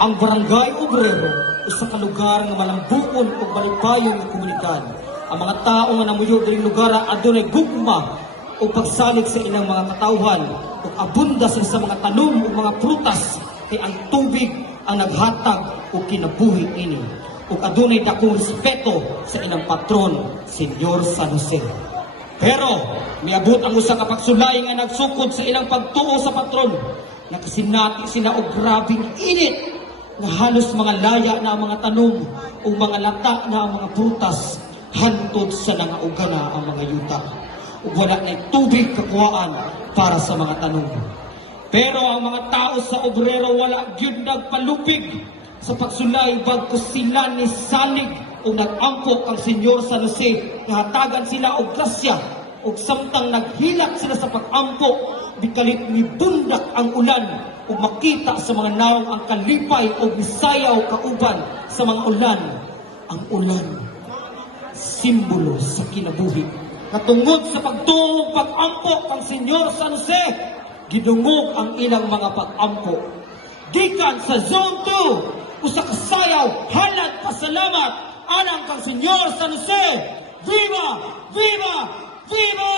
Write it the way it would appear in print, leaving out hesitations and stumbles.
Ang Barangay Obrero usa ka lugar nga malambukon ug malipayong nga komunidad. Ang mga tao nga namuyo diri lugar adunay gugma ug pagsalig sa ilang mga katawhan ug abunda sila sa mga tanom ug mga prutas kay ang tubig ang naghatag ug kinabuhi ini. Ug adunay dakong respeto sa ilang patron, Senyor San Jose. Pero miabot ang usa ka pagsulay nga nagsukod sa ilang pagtuo sa patron. Nakasinati sila og grabing init nga halos mga laya na ang mga tanom o mga lata na ang mga prutas hantod sa nangaugana ang mga yuta. Ug wala na tubig kakuhaan para sa mga tanom. Pero ang mga tao sa Obrero wala gyud nagpalupig sa pagsulay bagkus sila ni salig o nag-ampok ang Senyor San Jose nga hatagan sila og grasya ug samtang naghilak sila sa pag-ampok bikalit ni bundak ang ulan ug makita sa mga naong ang kalipay o bisayaw kauban sa mga ulan. Ang ulan simbolo sa kinabuhi. Katungod sa pagtuong pag-ampok ang Senyor San Jose, gidungog ang ilang mga pag-ampok. Gikan sa Zone 2, usa ka sayaw, halad pasalamat, anang kang Senyor San Jose. Viva! Viva! Viva!